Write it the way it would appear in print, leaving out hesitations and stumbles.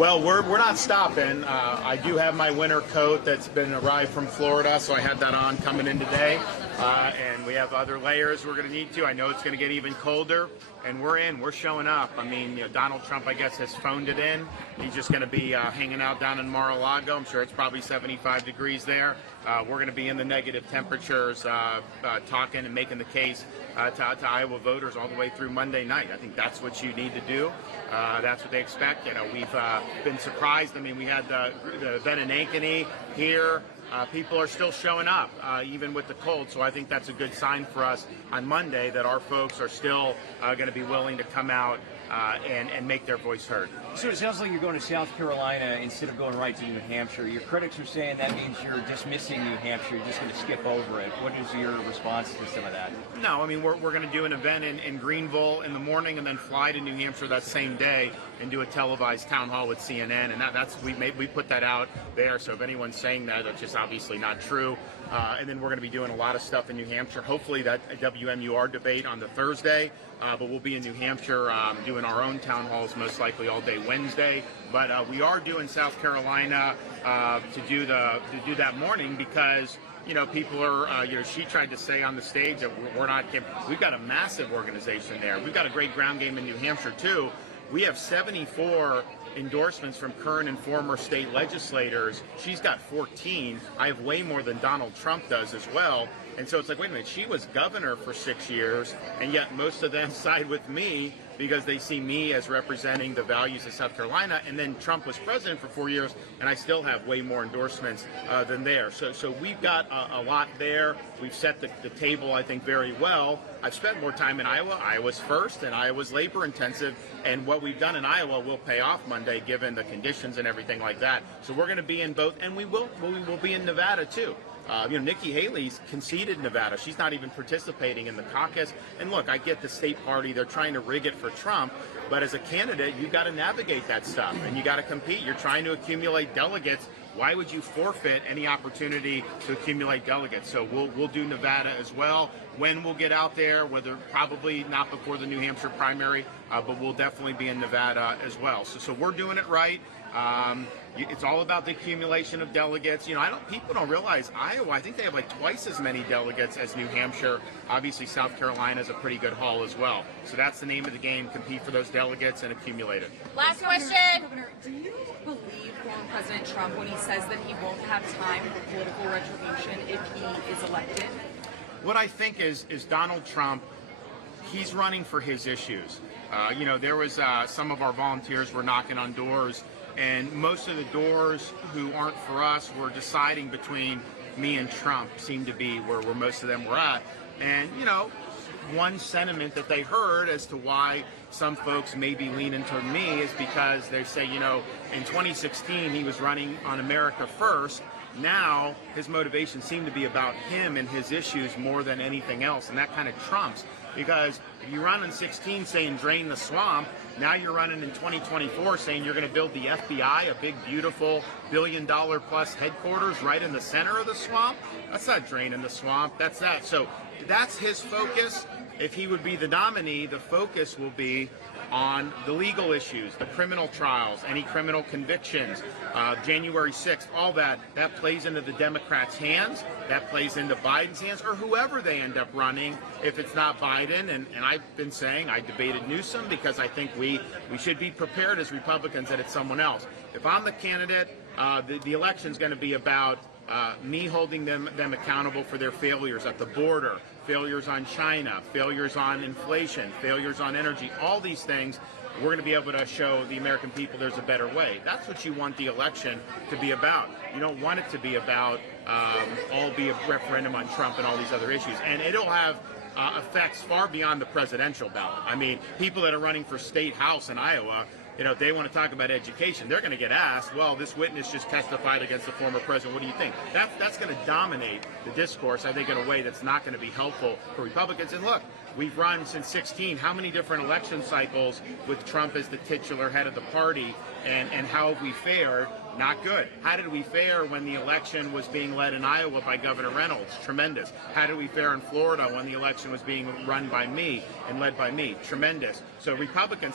Well, we're not stopping. I do have my winter coat that's been arrived from Florida, so I had that on coming in today. And we have other layers we're going to need to. I know it's going to get even colder, and we're showing up. I mean, Donald Trump, I guess, has phoned it in. He's just going to be hanging out down in Mar-a-Lago. I'm sure it's probably 75 degrees there. We're going to be in the negative temperatures, talking and making the case to Iowa voters all the way through Monday night. I think that's what you need to do. That's what they expect. We've been surprised. I mean, we had the event in Ankeny here. People are still showing up, even with the cold. So I think that's a good sign for us on Monday that our folks are still going to be willing to come out and make their voice heard. So it sounds like you're going to South Carolina instead of going right to New Hampshire. Your critics are saying that means you're dismissing New Hampshire. You're just going to skip over it. What is your response to some of that? No, I mean, we're going to do an event in Greenville in the morning and then fly to New Hampshire that same day and do a televised town hall with CNN. And that's we put that out there. So if anyone's saying that, it's just obviously not true. And then we're going to be doing a lot of stuff in New Hampshire. Hopefully that WMUR debate on the Thursday, but we'll be in New Hampshire doing our own town halls most likely all day Wednesday. But we are doing South Carolina to do that morning because people are, she tried to say on the stage that we're not, we've got a massive organization there. We've got a great ground game in New Hampshire too. We have 74 endorsements from current and former state legislators. She's got 14. I have way more than Donald Trump does as well. And so it's like, wait a minute, she was governor for 6 years, and yet most of them side with me because they see me as representing the values of South Carolina. And then Trump was president for 4 years, and I still have way more endorsements than there. So we've got a lot there. We've set the table, I think, very well. I've spent more time in Iowa. Iowa's first, and Iowa's labor intensive. And what we've done in Iowa will pay off Monday, given the conditions and everything like that. So we're going to be in both, and we will be in Nevada too. Nikki Haley's conceded Nevada. She's not even participating in the caucus. And look, I get the state party. They're trying to rig it for Trump. But as a candidate, you've got to navigate that stuff, and you got to compete. You're trying to accumulate delegates. Why would you forfeit any opportunity to accumulate delegates? So we'll do Nevada as well. When we'll get out there, whether probably not before the New Hampshire primary, but we'll definitely be in Nevada as well. So we're doing it right. It's all about the accumulation of delegates. People don't realize Iowa, I think they have like twice as many delegates as New Hampshire. Obviously, South Carolina is a pretty good haul as well. So that's the name of the game, compete for those delegates and accumulate it. Last question. Governor, do you believe former President Trump when he says that he won't have time for political retribution if he is elected? What I think is Donald Trump, he's running for his issues. There was some of our volunteers were knocking on doors, and most of the doors who aren't for us were deciding between me and Trump, seemed to be where most of them were at. And, one sentiment that they heard as to why some folks may be leaning toward me is because they say, in 2016 he was running on America First. Now his motivation seemed to be about him and his issues more than anything else, and that kind of trumps. Because if you run in 16 saying drain the swamp, now you're running in 2024 saying you're going to build the FBI, a big, beautiful, billion-dollar-plus headquarters right in the center of the swamp. That's not draining the swamp. That's that. So that's his focus. If he would be the nominee, the focus will be on the legal issues, the criminal trials, any criminal convictions, January 6th, all that plays into the Democrats' hands, that plays into Biden's hands, or whoever they end up running if it's not Biden. And I've been saying, I debated Newsom because I think we should be prepared as Republicans that it's someone else. If I'm the candidate, the election's going to be about me holding them accountable for their failures at the border, failures on China, failures on inflation, failures on energy, all these things. We're going to be able to show the American people there's a better way. That's what you want the election to be about. You don't want it to be about all be a referendum on Trump and all these other issues. And it'll have effects far beyond the presidential ballot. I mean, people that are running for state house in Iowa, if they want to talk about education, they're going to get asked, well, this witness just testified against the former president. What do you think? That's going to dominate the discourse, I think, in a way that's not going to be helpful for Republicans. And look, we've run since 16, how many different election cycles with Trump as the titular head of the party, and how have we fared? Not good. How did we fare when the election was being led in Iowa by Governor Reynolds? Tremendous. How did we fare in Florida when the election was being run by me and led by me? Tremendous. So Republicans